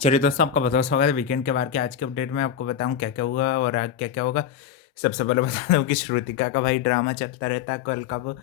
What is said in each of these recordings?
चलिए दोस्तों, आपका बहुत-बहुत स्वागत है वीकेंड के बाहर के आज के अपडेट में। आपको बताऊँ क्या-क्या हुआ और आज क्या-क्या होगा। सबसे पहले बता दूँ कि श्रुतिका का भाई ड्रामा चलता रहता है कल का, वो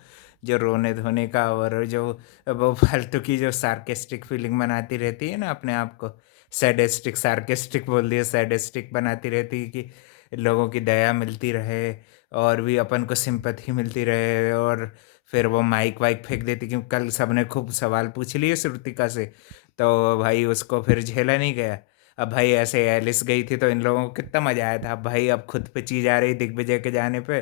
जो रोने-धोने का और जो वो फालतू की जो सार्कास्टिक फीलिंग बनाती रहती है ना अपने आप को, सैडिस्टिक सार्कास्टिक बोल दिया, सैडिस्टिक बनाती रहती है कि लोगों की दया मिलती रहे और भी अपन को सिम्पैथी मिलती रहे। और फिर वो माइक-वाइक फेंक देती, क्योंकि कल सबने खूब सवाल पूछ लिए श्रुतिका से। तो भाई उसको फिर झेला नहीं गया। अब भाई ऐसे एलिस गई थी तो इन लोगों को कितना मज़ा आया था। अब भाई अब खुद पे चीज़ आ रही दिग्विजय के जाने पे।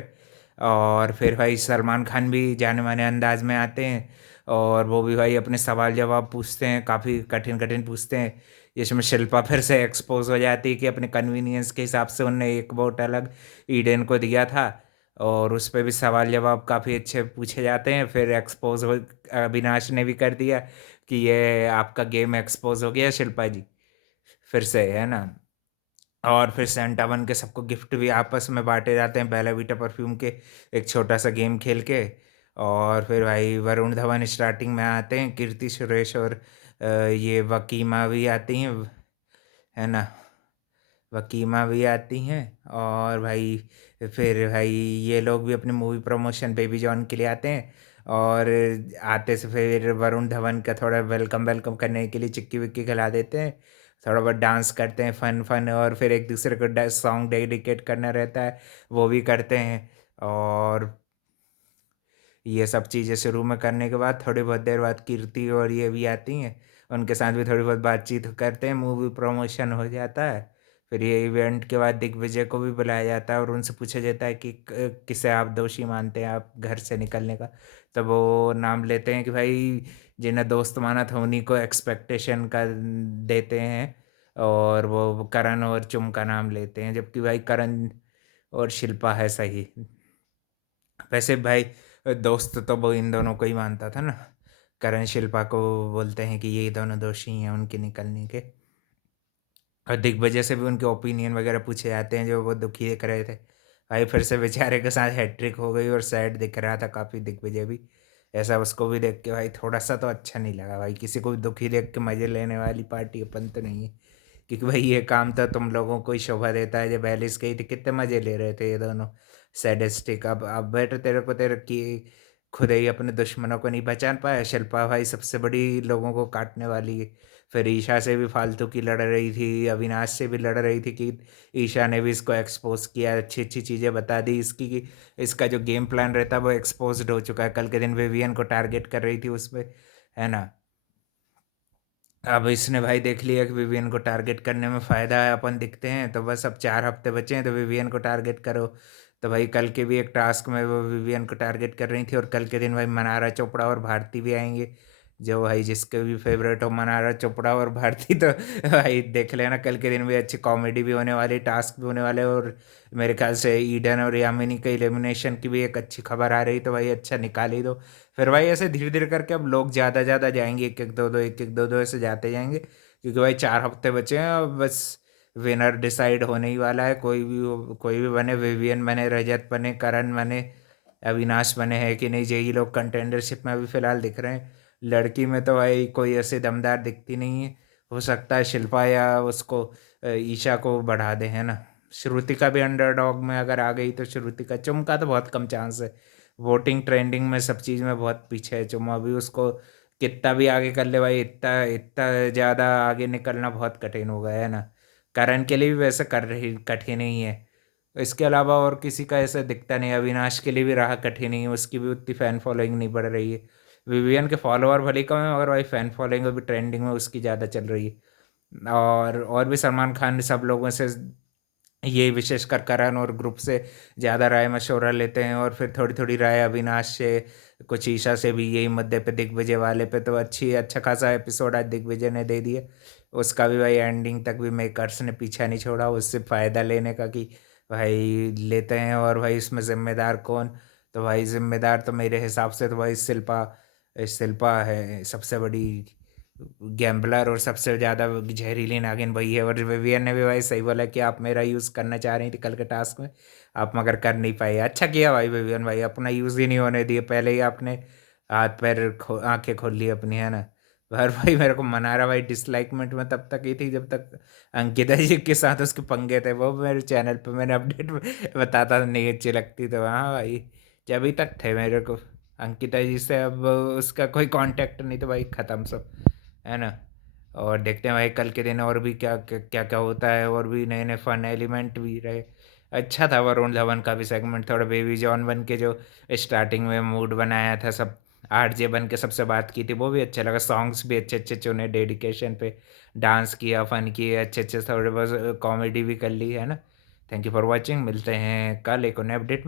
और फिर भाई सलमान खान भी जाने-माने अंदाज़ में आते हैं और वो भी भाई अपने सवाल-जवाब पूछते हैं, काफ़ी कठिन-कठिन पूछते हैं। इसमें शिल्पा फिर से एक्सपोज़ हो जाती है कि अपने कन्वीनियंस के हिसाब से उन्होंने एक वोट अलग ईडेन को दिया था और उस पे भी सवाल-जवाब काफ़ी अच्छे पूछे जाते हैं। फिर एक्सपोज़ हो अविनाश ने भी कर दिया कि ये आपका गेम एक्सपोज़ हो गया शिल्पा जी, फिर से, है ना? और फिर सेंटा बन के सबको गिफ्ट भी आपस में बाँटे जाते हैं बेला वीटा परफ्यूम के, एक छोटा-सा गेम खेल के। और फिर भाई वरुण धवन स्टार्टिंग में आते हैं, कीर्ति सुरेश और ये वकीमा भी आती हैं, है ना? वकीमा भी आती हैं। और भाई फिर भाई ये लोग भी अपनी मूवी प्रमोशन बेबी जॉन के लिए आते हैं। और आते से फिर वरुण धवन का थोड़ा वेलकम वेलकम करने के लिए चिक्की-विक्की खिला देते हैं। थोड़ा बहुत डांस करते हैं फन-फन और फिर एक दूसरे को सॉन्ग डेडिकेट करना रहता है, वो भी करते हैं। और ये सब चीज़ें शुरू में करने के बाद थोड़ी बहुत देर बाद कीर्ति और ये भी आती हैं, उनके साथ भी थोड़ी बहुत बातचीत करते हैं, मूवी प्रमोशन हो जाता है। फिर ये इवेंट के बाद दिग्विजय को भी बुलाया जाता है और उनसे पूछा जाता है कि किसे आप दोषी मानते हैं आप घर से निकलने का। तब वो नाम लेते हैं कि भाई जिन्हें दोस्त माना था उन्हीं को एक्सपेक्टेशन का देते हैं। और वो करण और चुम का नाम लेते हैं, जबकि भाई करण और शिल्पा है सही। वैसे भाई दोस्त तो वो इन दोनों को ही मानता था ना। करण शिल्पा को बोलते हैं कि ये दोनों दोषी हैं उनके निकलने के। और दिग्विजय से भी उनके ओपिनियन वगैरह पूछे जाते हैं जो वो दुखी दिख रहे थे। भाई फिर से बेचारे के साथ हैट्रिक हो गई और सैड दिख रहा था काफ़ी दिग्विजय भी। ऐसा उसको भी देख के भाई थोड़ा सा तो अच्छा नहीं लगा। भाई किसी को भी दुखी देख के मज़े लेने वाली पार्टी अपन तो नहीं है। क्योंकि भाई ये काम तो तुम लोगों को ही शोभा देता है। जब एलिस गई थी कितने मज़े ले रहे थे ये दोनों सैडिस्टिक। अब बेटर तेरे को तेरे की खुद ही अपने दुश्मनों को नहीं पहचान पाया। शिल्पा भाई सबसे बड़ी लोगों को काटने वाली है। फिर ईशा से भी फालतू की लड़ रही थी, अविनाश से भी लड़ रही थी कि ईशा ने भी इसको एक्सपोज़ किया, अच्छी-अच्छी चीज़ें बता दी इसकी कि इसका जो गेम प्लान रहता है वो एक्सपोज़्ड हो चुका है। कल के दिन विवियन को टारगेट कर रही थी उसपे, है ना? अब इसने भाई देख लिया कि विवियन को टारगेट करने में फ़ायदा है, अपन दिखते हैं, तो बस अब 4 हफ़्ते बचे हैं तो विवियन को टारगेट करो। तो भाई कल के भी एक टास्क में वो विवियन को टारगेट कर रही थी और कल के दिन भाई मनारा चोपड़ा और भारती भी आएँगे। जो भाई जिसके भी फ़ेवरेट हो मनारा चोपड़ा और भारती, तो भाई देख लेना कल के दिन भी अच्छी कॉमेडी भी होने वाली, टास्क भी होने वाले। और मेरे ख़्याल से ईडन और यामिनी के एलिमिनेशन की भी एक अच्छी खबर आ रही, तो भाई अच्छा निकाल ही दो। फिर भाई ऐसे धीरे-धीरे करके अब लोग ज़्यादा-ज़्यादा जाएँगे, 1-1, 2-2, 1-1, 2-2 ऐसे जाते जाएँगे। क्योंकि भाई 4 हफ्ते बचे हैं और बस विनर डिसाइड होने ही वाला है। कोई भी बने, विवियन बने, रजत बने, करण बने, अविनाश बने, हैं कि नहीं, यही लोग कंटेंडरशिप में अभी फ़िलहाल दिख रहे हैं। लड़की में तो भाई कोई ऐसे दमदार दिखती नहीं है। हो सकता है शिल्पा या उसको ईशा को बढ़ा दें, है ना? श्रुतिका भी अंडरडॉग में अगर आ गई तो श्रुतिका, चुम का तो बहुत कम चांस है। वोटिंग ट्रेंडिंग में सब चीज़ में बहुत पीछे है चुम। अभी उसको कितना भी आगे कर ले भाई, इतना इतना ज़्यादा आगे निकलना बहुत कठिन हो गया है ना। करण के लिए भी वैसे कर रही कठिन ही है। इसके अलावा और किसी का ऐसा दिखता नहीं। अविनाश के लिए भी राह कठिन ही है, उसकी भी उतनी फ़ैन फॉलोइंग नहीं बढ़ रही है। विवियन के फॉलोअर भले कम है मगर भाई फ़ैन फॉलोइंग अभी ट्रेंडिंग में उसकी ज़्यादा चल रही है। और भी सलमान खान सब लोगों से ये विशेषकर करण और ग्रुप से ज़्यादा राय मशवरा लेते हैं। और फिर थोड़ी-थोड़ी राय अविनाश से, कुछ ईशा से भी, यही मुद्दे पे दिग्विजय वाले पे तो अच्छा खासा एपिसोड आज दिग्विजय ने दे दिया। उसका भी भाई एंडिंग तक भी मेकर्स ने पीछा नहीं छोड़ा उससे फ़ायदा लेने का कि भाई लेते हैं। और भाई इसमें ज़िम्मेदार कौन? तो भाई ज़िम्मेदार तो मेरे हिसाब से तो भाई शिल्पा शिल्पा है सबसे बड़ी गैम्बलर और सबसे ज़्यादा जहरीली नागिन वही है। और विवियन ने भी भाई सही बोला कि आप मेरा यूज़ करना चाह रही थी कल के टास्क में, आप मगर कर नहीं पाए। अच्छा किया भाई विवियन भाई, अपना यूज़ ही नहीं होने दिए, पहले ही आपने हाथ पैर आंखें खोल ली अपनी, है ना? और भाई मेरे को मना रहा भाई, डिसलाइकमेंट में तब तक ही थी जब तक अंकिता जी के साथ उसके पंगे थे, वो मेरे चैनल पे मैंने अपडेट बताता नहीं अच्छी लगती तो हाँ भाई, जब अभी तक थे मेरे को। अंकिता जी से अब उसका कोई कांटेक्ट नहीं, तो भाई ख़त्म सब, है ना। और देखते हैं भाई कल के दिन और भी क्या क्या क्या होता है, और भी नए नए फन एलिमेंट भी रहे। अच्छा था वरुण धवन का भी सेगमेंट, थोड़ा बेबी जॉन बन के जो स्टार्टिंग में मूड बनाया था, सब आरजे बन के सबसे बात की थी, वो भी अच्छा लगा। सॉन्ग्स भी अच्छे अच्छे चुने डेडिकेशन पे, डांस किया, फन किए अच्छे अच्छे, थोड़े बहुत कॉमेडी भी कर ली, है ना। थैंक यू फॉर वॉचिंग, मिलते हैं कल एक और नए अपडेट में।